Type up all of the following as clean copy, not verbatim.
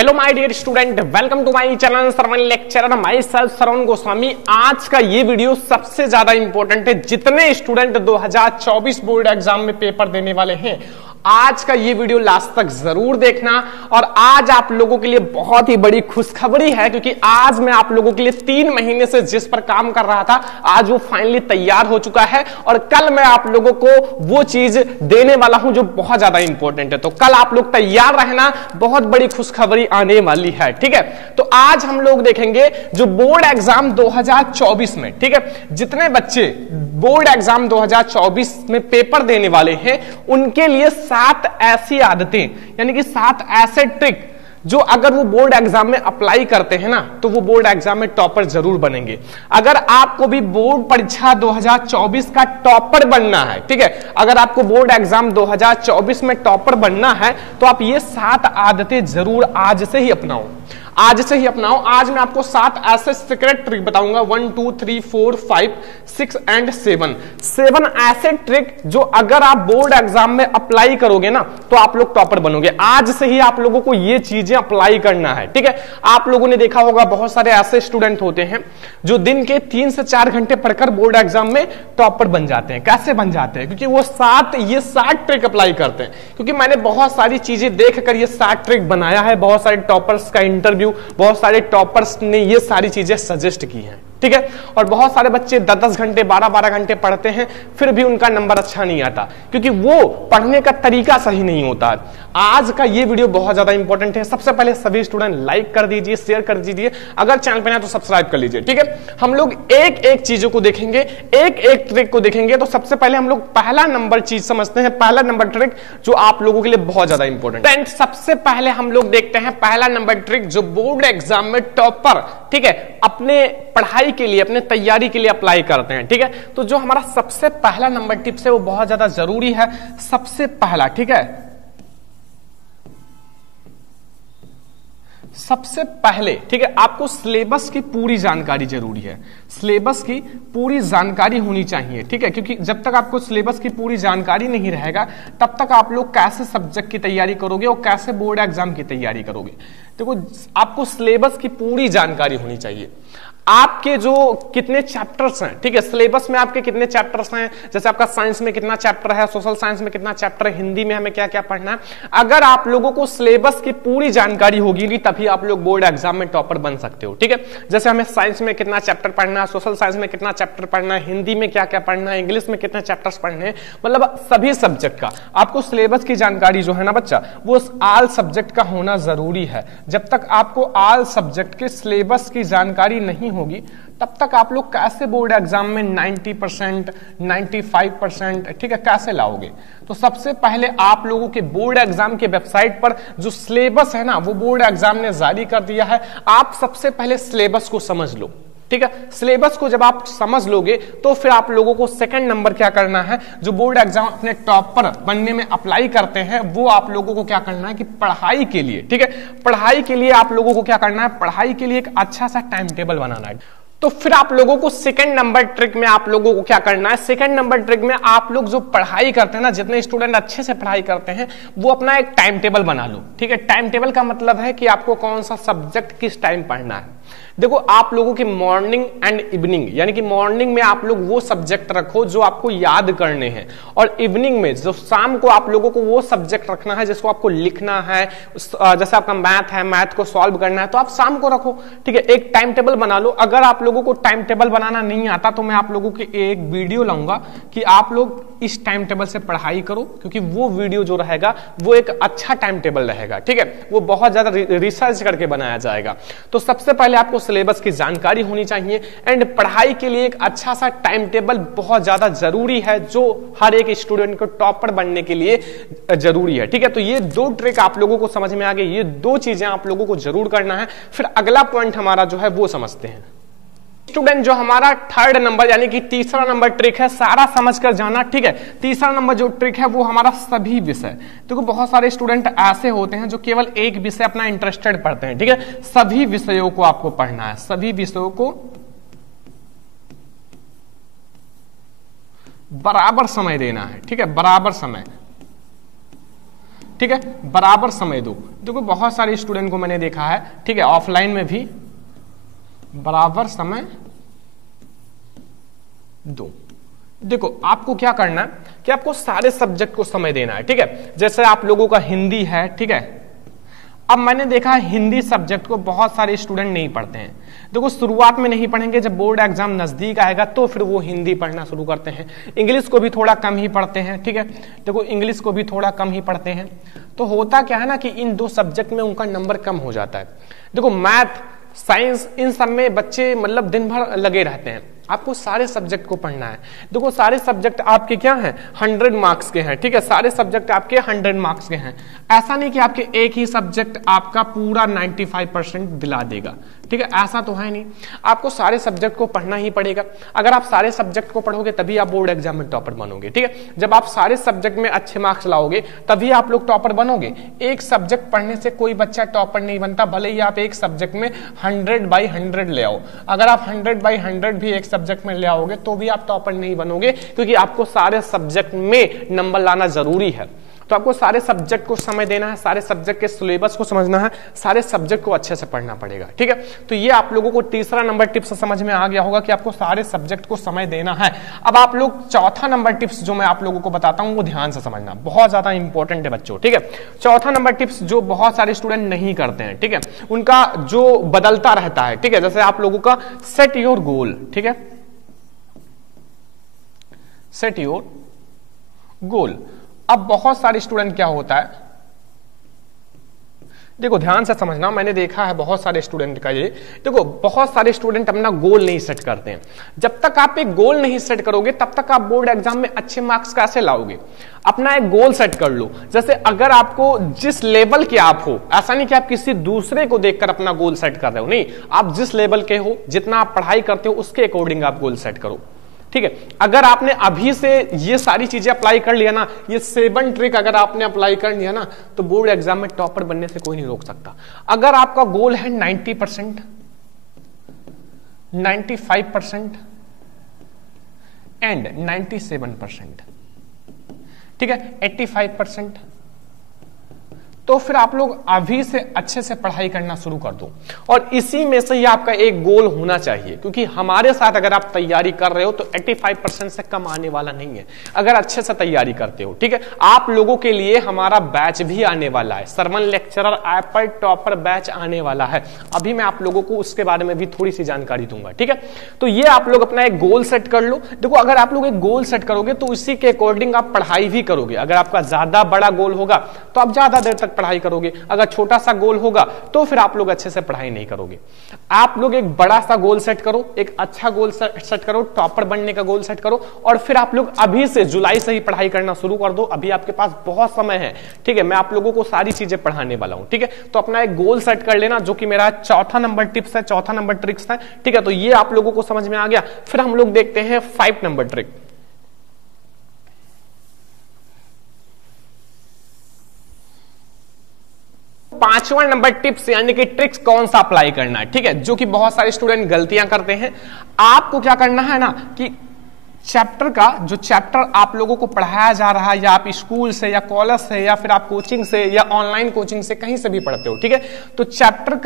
Hello my dear student, welcome to my channel Shravan lecturer. Myself Shravan Goswami. आज का ये video सबसे ज्यादा इंपॉर्टेंट है। जितने स्टूडेंट 2024 बोर्ड एग्जाम में पेपर देने वाले हैं, आज का ये वीडियो लास्ट तक जरूर देखना। और आज आप लोगों के लिए बहुत ही बड़ी खुशखबरी है, क्योंकि आज मैं आप लोगों के लिए 3 महीने से जिस पर काम कर रहा था, आज वो फाइनली तैयार हो चुका है। और कल मैं आप लोगों को वो चीज देने वाला हूं जो बहुत ज्यादा इंपॉर्टेंट है। तो कल आप लोग तैयार रहना, बहुत बड़ी खुशखबरी आने वाली है। ठीक है, तो आज हम लोग देखेंगे जो बोर्ड एग्जाम 2024 में, ठीक है, जितने बच्चे बोर्ड एग्जाम 2024 में पेपर देने वाले हैं, उनके लिए 7 ऐसी आदतें, यानी कि 7 ऐसे ट्रिक जो अगर वो बोर्ड एग्जाम में अप्लाई करते हैं ना, तो वो बोर्ड एग्जाम में टॉपर जरूर बनेंगे। अगर आपको भी बोर्ड परीक्षा 2024 का टॉपर बनना है, ठीक है, अगर आपको बोर्ड एग्जाम 2024 में टॉपर बनना है, तो आप ये 7 आदतें जरूर आज से ही अपनाओ। आज से ही अपनाओ। आज मैं आपको 7 ऐसे सीक्रेट ट्रिक बताऊंगा। 1 2 3 4 5 6 एंड 7 ऐसे ट्रिक जो अगर आप बोर्ड एग्जाम में अप्लाई करोगे ना, तो आप लोग टॉपर बनोगे। आज से ही आप लोगों को ये चीजें अप्लाई करना है। ठीक है, आप लोगों ने देखा होगा बहुत सारे ऐसे स्टूडेंट होते हैं जो दिन के 3 से 4 घंटे पढ़कर बोर्ड एग्जाम में टॉपर बन जाते हैं। कैसे बन जाते हैं? क्योंकि वो 7 ट्रिक अप्लाई करते हैं। क्योंकि मैंने बहुत सारी चीजें देखकर ये 7 ट्रिक बनाया है। बहुत सारे टॉपर्स का इंटरव्यू, बहुत सारे टॉपर्स ने ये सारी चीजें सजेस्ट की हैं। ठीक है, और बहुत सारे बच्चे 10-10 घंटे 12-12 घंटे पढ़ते हैं, फिर भी उनका नंबर अच्छा नहीं आता, क्योंकि वो पढ़ने का तरीका सही नहीं होता। आज का ये वीडियो बहुत ज्यादा इंपॉर्टेंट है। सबसे पहले सभी स्टूडेंट लाइक कर दीजिए, शेयर कर दीजिए, अगर चैनल पे नए तो सब्सक्राइब कर लीजिए। ठीक है, हम लोग एक एक चीजों को देखेंगे, एक एक ट्रिक को देखेंगे। तो सबसे पहले हम लोग पहला नंबर चीज समझते हैं, पहला नंबर ट्रिक जो आप लोगों के लिए बहुत ज्यादा इंपॉर्टेंट है। सबसे पहले हम लोग देखते हैं पहला नंबर ट्रिक जो बोर्ड एग्जाम में टॉपर, ठीक है, अपने पढ़ाई के लिए, अपने तैयारी के लिए अप्लाई करते हैं। ठीक है, तो जो हमारा सबसे पहला नंबर टिप्स है वो बहुत ज्यादा जरूरी है। सबसे पहला, ठीक है, सबसे पहले, ठीक है, आपको सिलेबस की पूरी जानकारी जरूरी है। सिलेबस की पूरी जानकारी होनी चाहिए। ठीक है, क्योंकि जब तक आपको सिलेबस की पूरी जानकारी नहीं रहेगा, तब तक आप लोग कैसे सब्जेक्ट की तैयारी करोगे और कैसे बोर्ड एग्जाम की तैयारी करोगे। देखो, आपको सिलेबस की पूरी जानकारी होनी चाहिए। आपके जो कितने चैप्टर्स हैं, ठीक है, सिलेबस में आपके कितने चैप्टर्स हैं, जैसे आपका साइंस में कितना चैप्टर है, सोशल साइंस में कितना चैप्टर है, हिंदी में हमें क्या क्या पढ़ना है। अगर आप लोगों को सिलेबस की पूरी जानकारी होगी, तभी आप लोग बोर्ड एग्जाम में टॉपर बन सकते हो। ठीक है, जैसे हमें साइंस में कितना चैप्टर पढ़ना है, सोशल साइंस में कितना चैप्टर पढ़ना है, हिंदी में क्या क्या पढ़ना है, इंग्लिश में कितने चैप्टर्स पढ़ने हैं, मतलब सभी सब्जेक्ट का आपको सिलेबस की जानकारी जो है ना बच्चा, वो ऑल सब्जेक्ट का होना जरूरी है। जब तक आपको ऑल सब्जेक्ट के सिलेबस की जानकारी नहीं होगी, तब तक आप लोग कैसे बोर्ड एग्जाम में 90%, 95%, ठीक है, कैसे लाओगे। तो सबसे पहले आप लोगों के बोर्ड एग्जाम के वेबसाइट पर जो सिलेबस है ना, वो बोर्ड एग्जाम ने जारी कर दिया है। आप सबसे पहले सिलेबस को समझ लो। ठीक है, सिलेबस को जब आप समझ लोगे, तो फिर आप लोगों को सेकंड नंबर क्या करना है, जो बोर्ड एग्जाम अपने टॉपर बनने में अप्लाई करते हैं, वो आप लोगों को क्या करना है कि पढ़ाई के लिए, ठीक है, पढ़ाई के लिए आप लोगों को क्या करना है, पढ़ाई के लिए एक अच्छा सा टाइम टेबल बनाना है। तो फिर आप लोगों को सेकंड नंबर ट्रिक में आप लोगों को क्या करना है, सेकंड नंबर ट्रिक में आप लोग जो पढ़ाई करते हैं ना, जितने स्टूडेंट अच्छे से पढ़ाई करते हैं, वो अपना एक टाइम टेबल बना लो। ठीक है, टाइम टेबल का मतलब है कि आपको कौन सा सब्जेक्ट किस टाइम पढ़ना है। देखो, आप लोगों की मॉर्निंग एंड इवनिंग, यानी कि मॉर्निंग में आप लोग वो सब्जेक्ट रखो जो आपको याद करने हैं, और इवनिंग में जो शाम को आप लोगों को वो सब्जेक्ट रखना है जिसको आपको लिखना है। जैसे आपका मैथ है, मैथ को सॉल्व करना है, तो आप शाम को रखो। ठीक है, एक टाइम टेबल बना लो। अगर आप लोगों को टाइम टेबल बनाना नहीं आता, तो मैं आप लोगों के एक वीडियो लाऊंगा कि आप लोग इस टाइम टेबल से पढ़ाई करो, क्योंकि वो वीडियो जो रहेगा वो एक अच्छा टाइम टेबल रहेगा। ठीक है, वो बहुत ज्यादा रिसर्च करके बनाया जाएगा। तो सबसे पहले आपको सिलेबस की जानकारी होनी चाहिए, एंड पढ़ाई के लिए एक अच्छा सा टाइम टेबल बहुत ज्यादा जरूरी है, जो हर एक स्टूडेंट को टॉपर बनने के लिए जरूरी है। ठीक है, तो ये 2 ट्रिक आप लोगों को समझ में आ गई, ये 2 चीजें आप लोगों को जरूर करना है। फिर अगला पॉइंट हमारा जो है वो समझते हैं। स्टूडेंट, जो हमारा थर्ड नंबर यानी कि तीसरा नंबर ट्रिक है, सारा समझकर जाना। ठीक है, तीसरा नंबर जो ट्रिक है वो हमारा सभी विषय। देखो, बहुत सारे स्टूडेंट ऐसे होते हैं जो केवल एक विषय अपना इंटरेस्टेड पढ़ते हैं। ठीक है, सभी विषयों को आपको पढ़ना है, सभी विषयों को बराबर समय देना है। ठीक है, बराबर समय। ठीक है, बराबर समय दो। देखो बहुत सारे स्टूडेंट को मैंने देखा है, ठीक है, ऑफलाइन में भी बराबर समय दो। देखो आपको क्या करना है कि आपको सारे सब्जेक्ट को समय देना है, ठीक है। जैसे आप लोगों का हिंदी है, ठीक है, अब मैंने देखा है हिंदी सब्जेक्ट को बहुत सारे स्टूडेंट नहीं पढ़ते हैं। देखो शुरुआत में नहीं पढ़ेंगे, जब बोर्ड एग्जाम नजदीक आएगा तो फिर वो हिंदी पढ़ना शुरू करते हैं। इंग्लिश को भी थोड़ा कम ही पढ़ते हैं, ठीक है, देखो इंग्लिश को भी थोड़ा कम ही पढ़ते हैं। तो होता क्या है ना कि इन दो सब्जेक्ट में उनका नंबर कम हो जाता है। देखो मैथ, साइंस, इन सब में बच्चे मतलब दिन भर लगे रहते हैं। आपको सारे सब्जेक्ट को पढ़ना है। देखो सारे सब्जेक्ट आपके क्या हैं, 100 मार्क्स के हैं, ठीक है, सारे सब्जेक्ट आपके 100 मार्क्स के हैं। ऐसा नहीं कि आपके एक ही सब्जेक्ट आपका पूरा 95% दिला देगा, ठीक है, ऐसा तो है नहीं। आपको सारे सब्जेक्ट को पढ़ना ही पड़ेगा। अगर आप सारे सब्जेक्ट को पढ़ोगे तभी आप बोर्ड एग्जाम में टॉपर बनोगे, ठीक है। जब आप सारे सब्जेक्ट में अच्छे मार्क्स लाओगे तभी आप लोग टॉपर बनोगे। एक सब्जेक्ट पढ़ने से कोई बच्चा टॉपर नहीं बनता, भले ही आप एक सब्जेक्ट में 100/100 ले आओ। अगर आप 100/100 भी एक सब्जेक्ट में ले आओगे तो भी आप टॉपर नहीं बनोगे, क्योंकि आपको सारे सब्जेक्ट में नंबर लाना जरूरी है। तो आपको सारे सब्जेक्ट को समय देना है, सारे सब्जेक्ट के सिलेबस को समझना है, सारे सब्जेक्ट को अच्छे से पढ़ना पड़ेगा, ठीक है। तो ये आप लोगों को तीसरा नंबर टिप्स समझ में आ गया होगा कि आपको सारे सब्जेक्ट को समय देना है। अब आप लोग चौथा नंबर टिप्स जो मैं आप लोगों को बताता हूं वो ध्यान से समझना, बहुत ज्यादा इंपॉर्टेंट है बच्चों, ठीक है। चौथा नंबर टिप्स जो बहुत सारे स्टूडेंट नहीं करते हैं, ठीक है, उनका जो बदलता रहता है, ठीक है। जैसे आप लोगों का सेट योर गोल, ठीक है, सेट योर गोल। अब बहुत सारे स्टूडेंट क्या होता है, देखो ध्यान से समझना, मैंने देखा है बहुत सारे स्टूडेंट का ये, देखो बहुत सारे स्टूडेंट अपना गोल नहीं सेट करते हैं। जब तक आप एक गोल नहीं सेट करोगे तब तक आप बोर्ड एग्जाम में अच्छे मार्क्स कैसे लाओगे। अपना एक गोल सेट कर लो। जैसे अगर आपको जिस लेवल के आप हो, ऐसा नहीं कि आप किसी दूसरे को देखकर अपना गोल सेट कर रहे हो, नहीं, आप जिस लेवल के हो, जितना आप पढ़ाई करते हो उसके अकॉर्डिंग आप गोल सेट करो, ठीक है। अगर आपने अभी से ये सारी चीजें अप्लाई कर लिया ना, ये 7 ट्रिक अगर आपने अप्लाई कर लिया ना, तो बोर्ड एग्जाम में टॉपर बनने से कोई नहीं रोक सकता। अगर आपका गोल है 90%, 95% एंड 97%, ठीक है, 85%, तो फिर आप लोग अभी से अच्छे से पढ़ाई करना शुरू कर दो। और इसी में से ही आपका एक गोल होना चाहिए, क्योंकि हमारे साथ अगर आप तैयारी कर रहे हो तो 85% से कम आने वाला नहीं है, अगर अच्छे से तैयारी करते हो, ठीक है। आप लोगों के लिए हमारा बैच भी आने वाला है, सरवन लेक्चरर ऐप पर टॉपर बैच आने वाला है। अभी मैं आप लोगों को उसके बारे में भी थोड़ी सी जानकारी दूंगा, ठीक है। तो ये आप लोग अपना एक गोल सेट कर लो। देखो अगर आप लोग एक गोल सेट करोगे तो इसी के अकॉर्डिंग आप पढ़ाई भी करोगे। अगर आपका ज्यादा बड़ा गोल होगा तो आप ज्यादा देर तक पढ़ाई करोगे, अगर छोटा सा गोल होगा तो फिर आप लोग अच्छे से पढ़ाई नहीं करोगे। आप लोग एक बड़ा सा गोल सेट करो, एक अच्छा गोल सेट करो, टॉपर बनने का गोल सेट करो, और फिर आप लोग अभी से जुलाई से ही पढ़ाई करना शुरू कर दो। अभी आपके पास बहुत समय है, ठीक है, मैं आप लोगों को सारी चीजें पढ़ाने वाला हूं, ठीक है। तो अपना एक गोल सेट कर लेना, जो कि मेरा चौथा नंबर टिप्स है, चौथा नंबर ट्रिक्स है, ठीक है। तो ये आप लोगों को समझ में आ गया। फिर हम लोग देखते हैं 5 नंबर ट्रिक। 5वां नंबर टिप्स यानी कि ट्रिक्स कौन सा अप्लाई करना है, ठीक है, जो कि बहुत सारे स्टूडेंट गलतियां करते हैं। आपको क्या करना है ना कि चैप्टर का जो चैप्टर आप लोगों को पढ़ाया जा रहा है, या आप स्कूल से या कॉलेज से या फिर आप कोचिंग से या ऑनलाइन कोचिंग से कहीं से भी पढ़ते हो, ठीक है, तो चैप्टर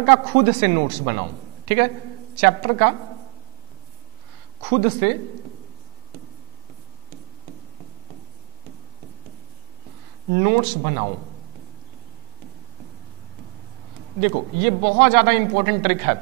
का खुद से नोट्स बनाओ, ठीक है, चैप्टर का खुद से नोट्स बनाओ। देखो ये बहुत ज्यादा इंपॉर्टेंट ट्रिक है।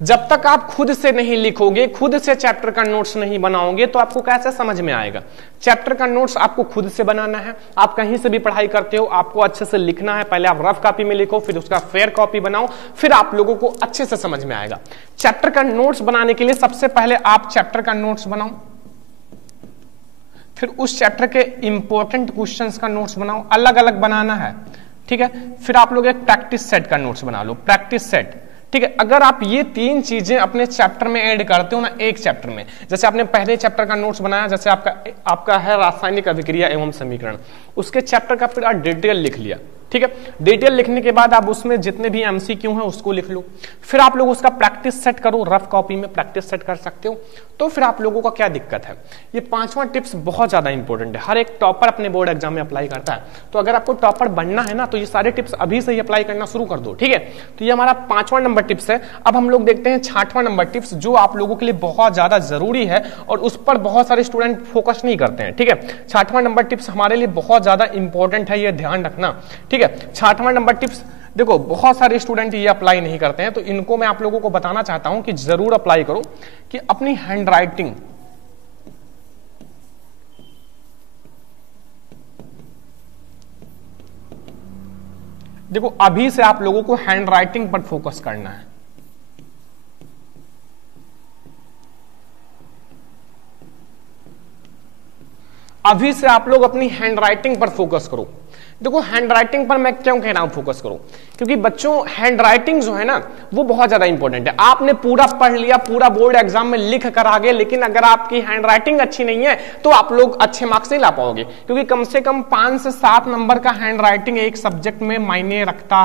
जब तक आप खुद से नहीं लिखोगे, खुद से चैप्टर का नोट्स नहीं बनाओगे, तो आपको कैसे समझ में आएगा। चैप्टर का नोट्स आपको खुद से बनाना है। आप कहीं से भी पढ़ाई करते हो, आपको अच्छे से लिखना है। पहले आप रफ कॉपी में लिखो, फिर उसका फेयर कॉपी बनाओ, फिर आप लोगों को अच्छे से समझ में आएगा। चैप्टर का नोट्स बनाने के लिए सबसे पहले आप चैप्टर का नोट्स बनाओ, फिर उस चैप्टर के इंपॉर्टेंट क्वेश्चंस का नोट्स बनाओ, अलग अलग बनाना है, ठीक है। फिर आप लोग एक प्रैक्टिस सेट का नोट्स बना लो, प्रैक्टिस सेट, ठीक है। अगर आप ये 3 चीजें अपने चैप्टर में ऐड करते हो ना, एक चैप्टर में, जैसे आपने पहले चैप्टर का नोट्स बनाया, जैसे आपका है रासायनिक अभिक्रिया एवं समीकरण, उसके चैप्टर का फिर आप डिटेल लिख लिया, ठीक है। डिटेल लिखने के बाद आप उसमें जितने भी एमसीक्यू हैं उसको लिख लो, फिर आप लोग उसका प्रैक्टिस सेट करो, रफ कॉपी में प्रैक्टिस सेट कर सकते हो। तो फिर आप लोगों का क्या दिक्कत है, ये 5वां टिप्स बहुत ज्यादा इंपॉर्टेंट है, हर एक टॉपर अपने बोर्ड एग्जाम में अप्लाई करता है। तो अगर आपको टॉपर बनना है ना तो ये सारे टिप्स अभी से ही अप्लाई करना शुरू कर दो, ठीक है। तो ये हमारा 5वां नंबर टिप्स है। अब हम लोग देखते हैं 6वां नंबर टिप्स, जो आप लोगों के लिए बहुत ज्यादा जरूरी है और उस पर बहुत सारे स्टूडेंट फोकस नहीं करते हैं, ठीक है। 6वां नंबर टिप्स हमारे लिए बहुत ज्यादा इंपॉर्टेंट है, ये ध्यान रखना, ठीक है। 6वां नंबर टिप्स देखो बहुत सारे स्टूडेंट ये अप्लाई नहीं करते हैं, तो इनको मैं आप लोगों को बताना चाहता हूं कि जरूर अप्लाई करो, कि अपनी हैंड राइटिंग देखो अभी से आप लोगों को हैंड राइटिंग पर फोकस करना है। अभी से आप लोग अपनी हैंड राइटिंग पर फोकस करो। देखो हैंड राइटिंग पर मैं क्यों कह रहा हूं फोकस करो, क्योंकि बच्चों हैंड राइटिंग जो है ना वो बहुत ज्यादा इंपॉर्टेंट है। आपने पूरा पढ़ लिया, पूरा बोर्ड एग्जाम में लिख कर आ गए, लेकिन अगर आपकी हैंड राइटिंग अच्छी नहीं है तो आप लोग अच्छे मार्क्स नहीं ला पाओगे, क्योंकि कम से कम 5 से 7 नंबर का हैंड राइटिंग एक सब्जेक्ट में मायने रखता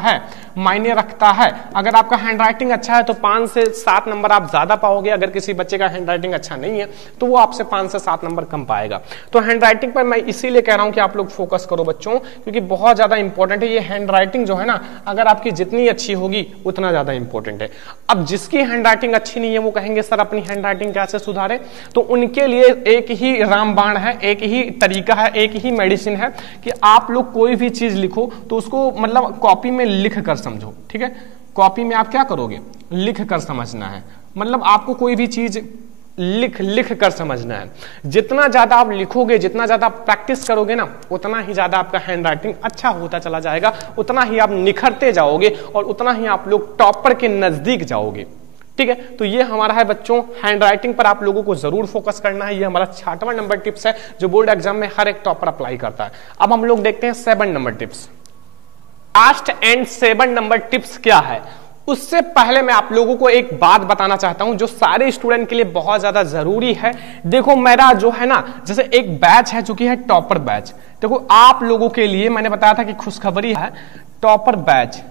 है। अगर आपका हैंड राइटिंग अच्छा है तो 5 से 7 नंबर आप ज्यादा पाओगे, अगर किसी बच्चे का हैंड राइटिंग अच्छा नहीं है तो वो आपसे 5 से 7 नंबर कम पाएगा। तो हैंड राइटिंग पर मैं इसीलिए कह रहा हूं कि आप लोग फोकस करो बच्चों, क्योंकि बहुत ज्यादा इंपॉर्टेंट है ये हैंड राइटिंग जो है ना, अगर आपकी जितनी अच्छी होगी उतना ज्यादा इंपॉर्टेंट है। अब जिसकी हैंड राइटिंग अच्छी नहीं है वो कहेंगे सर अपनी हैंड राइटिंग कैसे सुधारे, तो उनके लिए एक ही रामबाण है, एक ही तरीका है, एक ही मेडिसिन है कि आप लोग कोई भी चीज लिखो तो उसको मतलब कॉपी में लिख कर समझो, ठीक है। कॉपी में आप क्या करोगे, लिख कर समझना है, मतलब आपको कोई भी चीज लिख कर समझना है। जितना ज्यादा आप लिखोगे, जितना ज्यादा आप प्रैक्टिस करोगे ना, उतना ही ज्यादा आपका हैंड राइटिंग अच्छा होता चला जाएगा, उतना ही आप निखरते जाओगे और उतना ही आप लोग टॉपर के नजदीक जाओगे, ठीक है। तो ये हमारा है बच्चों, हैंड राइटिंग पर आप लोगों को जरूर फोकस करना है। ये हमारा 6वां नंबर टिप्स है जो बोर्ड एग्जाम में हर एक टॉपर अप्लाई करता है। अब हम लोग देखते हैं 7 number tips. Last and 7 number tips क्या है, उससे पहले मैं आप लोगों को एक बात बताना चाहता हूं जो सारे स्टूडेंट के लिए बहुत ज्यादा जरूरी है। देखो मेरा जो है ना, जैसे एक बैच है जो कि है टॉपर बैच। देखो आप लोगों के लिए मैंने बताया था कि खुशखबरी है, टॉपर बैच।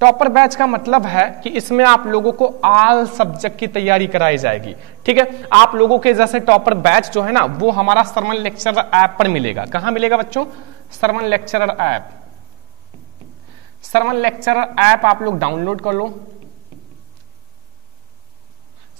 टॉपर बैच का मतलब है कि इसमें आप लोगों को ऑल सब्जेक्ट की तैयारी कराई जाएगी, ठीक है। आप लोगों के जैसे टॉपर बैच जो है ना वो हमारा सरमन लेक्चरर ऐप पर मिलेगा। कहां मिलेगा बच्चों, sermon lecturer app. Sermon lecturer app आप लोग डाउनलोड कर लो,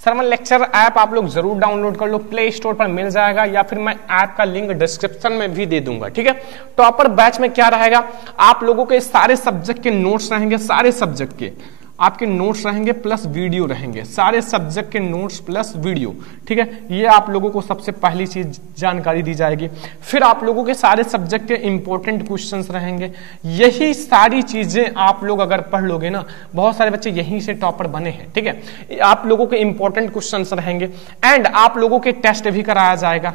सरमन लेक्चरर ऐप आप लोग जरूर डाउनलोड कर लो, प्ले स्टोर पर मिल जाएगा या फिर मैं ऐप का लिंक डिस्क्रिप्शन में भी दे दूंगा, ठीक है। टॉपर बैच में क्या रहेगा, आप लोगों के सारे सब्जेक्ट के नोट्स रहेंगे, सारे सब्जेक्ट के आपके नोट्स रहेंगे प्लस वीडियो रहेंगे, सारे सब्जेक्ट के नोट्स प्लस वीडियो, ठीक है। ये आप लोगों को सबसे पहली चीज जानकारी दी जाएगी। फिर आप लोगों के सारे सब्जेक्ट के इंपॉर्टेंट क्वेश्चंस रहेंगे। यही सारी चीजें आप लोग अगर पढ़ लोगे ना, बहुत सारे बच्चे यहीं से टॉपर बने हैं, ठीक है। आप लोगों के इंपॉर्टेंट क्वेश्चंस रहेंगे एंड आप लोगों के टेस्ट भी कराया जाएगा,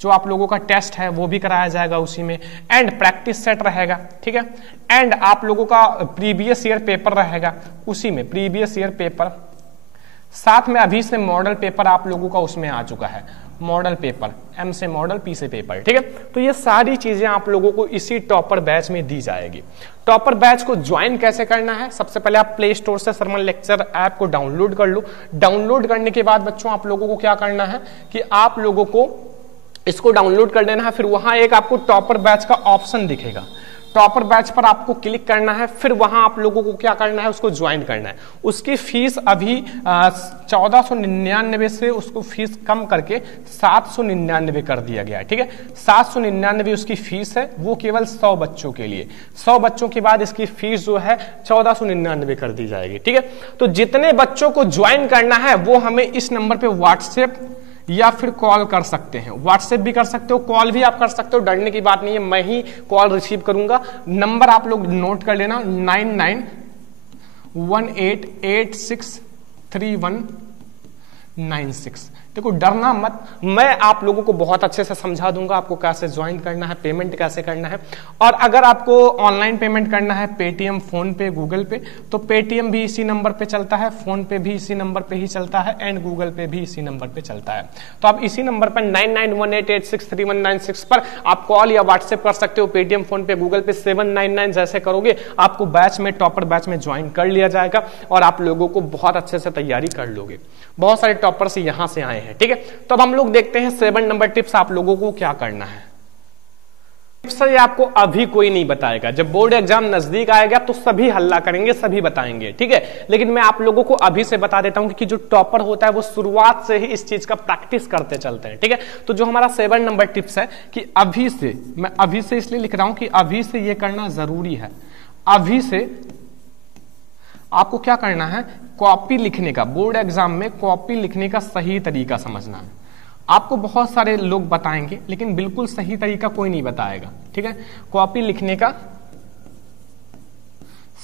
जो आप लोगों का टेस्ट है वो भी कराया जाएगा उसी में, एंड प्रैक्टिस सेट रहेगा, ठीक है। एंड आप लोगों का प्रीवियस ईयर पेपर रहेगा उसी में, प्रीवियस ईयर पेपर, साथ में अभी से मॉडल पेपर आप लोगों का उसमें आ चुका है, मॉडल पेपर, एम से मॉडल, पी से पेपर, ठीक है। तो ये सारी चीजें आप लोगों को इसी टॉपर बैच में दी जाएगी। टॉपर बैच को ज्वाइन कैसे करना है, सबसे पहले आप प्ले स्टोर से सरमन लेक्चर ऐप को डाउनलोड कर लो। डाउनलोड करने के बाद बच्चों आप लोगों को क्या करना है कि आप लोगों को इसको डाउनलोड कर लेना है। फिर वहां एक आपको टॉपर बैच का ऑप्शन दिखेगा, टॉपर बैच पर आपको क्लिक करना है। फिर वहां आप लोगों को क्या करना है, उसको ज्वाइन करना है। उसकी फीस अभी 1499 से उसको फीस कम करके 799 कर दिया गया है, ठीक है। 799 उसकी फीस है, वो केवल 100 बच्चों के लिए। 100 बच्चों के बाद इसकी फीस जो है 1499 कर दी जाएगी, ठीक है। तो जितने बच्चों को ज्वाइन करना है वो हमें इस नंबर पे व्हाट्सएप या फिर कॉल कर सकते हैं। व्हाट्सएप भी कर सकते हो, कॉल भी आप कर सकते हो, डरने की बात नहीं है, मैं ही कॉल रिसीव करूंगा। नंबर आप लोग नोट कर लेना, 9918863196। देखो डरना मत, मैं आप लोगों को बहुत अच्छे से समझा दूंगा आपको कैसे ज्वाइन करना है, पेमेंट कैसे करना है। और अगर आपको ऑनलाइन पेमेंट करना है पेटीएम, फोन पे, गूगल पे, तो पेटीएम भी इसी नंबर पे चलता है, फोन पे भी इसी नंबर पे ही चलता है, एंड गूगल पे भी इसी नंबर पे चलता है। तो आप इसी नंबर पर 9918863196 पर आप कॉल या व्हाट्सएप कर सकते हो। पेटीएम, फोन पे, गूगल पे 799 जैसे करोगे आपको बैच में, टॉपर बैच में ज्वाइन कर लिया जाएगा और आप लोगों को बहुत अच्छे से तैयारी कर लोगे। बहुत सारे टॉपर्स यहां से आए हैं, ठीक है। तो अब हम लोग देखते हैं 7 नंबर टिप्स आप लोगों को क्या करना है। टिप्स ये आपको अभी कोई नहीं बताएगा, जब बोर्ड एग्जाम नजदीक आएगा तो सभी हल्ला करेंगे, सभी बताएंगे, ठीक है। लेकिन मैं आप लोगों को अभी से बता देता हूं कि जो टॉपर होता है वो शुरुआत से ही इस चीज का प्रैक्टिस करते चलते हैं, ठीक है। तो जो हमारा 7 नंबर टिप्स है कि अभी से, मैं अभी से इसलिए लिख रहा हूं कि अभी से ये करना जरूरी है। अभी से आपको क्या करना है, कॉपी लिखने का, बोर्ड एग्जाम में कॉपी लिखने का सही तरीका समझना है। आपको बहुत सारे लोग बताएंगे लेकिन बिल्कुल सही तरीका कोई नहीं बताएगा, ठीक है। कॉपी लिखने का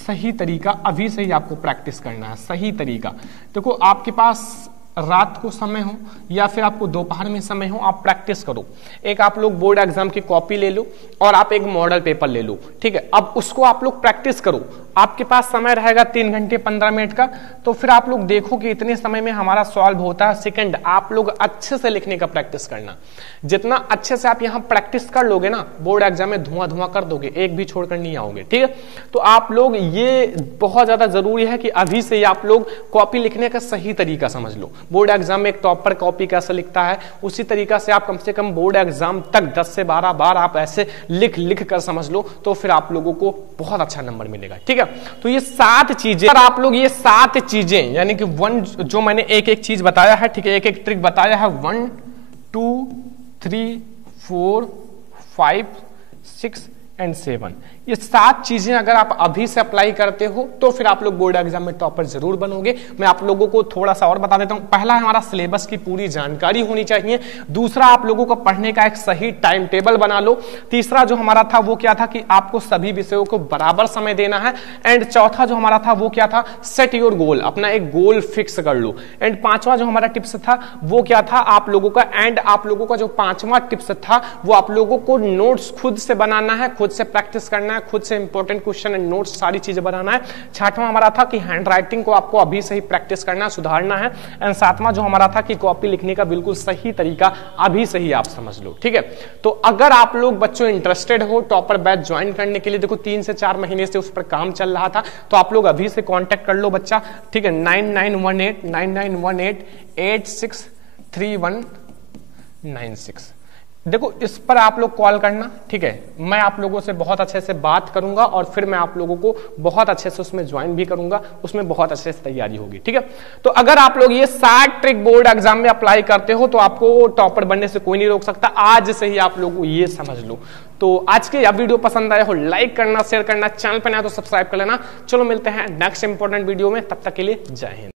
सही तरीका अभी से ही आपको प्रैक्टिस करना है। सही तरीका देखो, आपके पास रात को समय हो या फिर आपको दोपहर में समय हो, आप प्रैक्टिस करो। एक आप लोग बोर्ड एग्जाम की कॉपी ले लो और आप एक मॉडल पेपर ले लो, ठीक है। अब उसको आप लोग प्रैक्टिस करो। आपके पास समय रहेगा 3 घंटे 15 मिनट का, तो फिर आप लोग देखो कि इतने समय में हमारा सॉल्व होता है। सेकंड, आप लोग अच्छे से लिखने का प्रैक्टिस करना। जितना अच्छे से आप यहां प्रैक्टिस कर लोगे ना, बोर्ड एग्जाम में धुआं धुआं कर दोगे, एक भी छोड़कर नहीं आओगे, ठीक है। तो आप लोग, ये बहुत ज्यादा जरूरी है कि अभी से आप लोग कॉपी लिखने का सही तरीका समझ लो। बोर्ड एग्जाम में एक टॉपर कॉपी कैसे लिखता है, उसी तरीका से आप कम से कम बोर्ड एग्जाम तक 10 से 12 बार आप ऐसे लिख लिख कर समझ लो, तो फिर आप लोगों को बहुत अच्छा नंबर मिलेगा, ठीक है। तो ये 7 चीजें, अगर आप लोग ये 7 चीजें, यानी कि 1, जो मैंने एक एक चीज बताया है, ठीक है, एक एक ट्रिक बताया है, 1 2 3 4 5 6 एंड 7, ये 7 चीजें अगर आप अभी से अप्लाई करते हो तो फिर आप लोग बोर्ड एग्जाम में टॉपर जरूर बनोगे। मैं आप लोगों को थोड़ा सा और बता देता हूं। पहला, हमारा सिलेबस की पूरी जानकारी होनी चाहिए। दूसरा, आप लोगों को पढ़ने का एक सही टाइम टेबल बना लो। तीसरा जो हमारा था वो क्या था कि आपको सभी विषयों को बराबर समय देना है। एंड चौथा जो हमारा था वो क्या था, सेट योर गोल, अपना एक गोल फिक्स कर लो। एंड 5वां जो हमारा टिप्स था वो क्या था आप लोगों का, एंड आप लोगों का जो 5वां टिप्स था वो आप लोगों को नोट्स खुद से बनाना है, खुद से प्रैक्टिस करना है, खुद से इंपॉर्टेंट क्वेश्चन एंड नोट्स सारी चीजें बनाना है। 6वां हमारा था कि हैंड राइटिंग को आपको अभी से ही प्रैक्टिस करना, सुधारना है। एंड 7वां जो हमारा था कि कॉपी लिखने का बिल्कुल सही तरीका अभी से ही आप समझ लो, ठीक है। तो अगर आप लोग बच्चों इंटरेस्टेड हो टॉपर बैच ज्वाइन करने के लिए, देखो 3 से 4 महीने से उस पर काम चल रहा था, तो आप लोग अभी से कांटेक्ट कर लो बच्चा, ठीक है। 9918863196। देखो इस पर आप लोग कॉल करना, ठीक है। मैं आप लोगों से बहुत अच्छे से बात करूंगा और फिर मैं आप लोगों को बहुत अच्छे से उसमें ज्वाइन भी करूंगा, उसमें बहुत अच्छे से तैयारी होगी, ठीक है। तो अगर आप लोग ये 7 ट्रिक बोर्ड एग्जाम में अप्लाई करते हो तो आपको टॉपर बनने से कोई नहीं रोक सकता। आज से ही आप लोग ये समझ लो। तो आज के यह वीडियो पसंद आया हो लाइक करना, शेयर करना, चैनल पर नया तो सब्सक्राइब कर लेना। चलो मिलते हैं नेक्स्ट इंपॉर्टेंट वीडियो में, तब तक के लिए जय हिंद।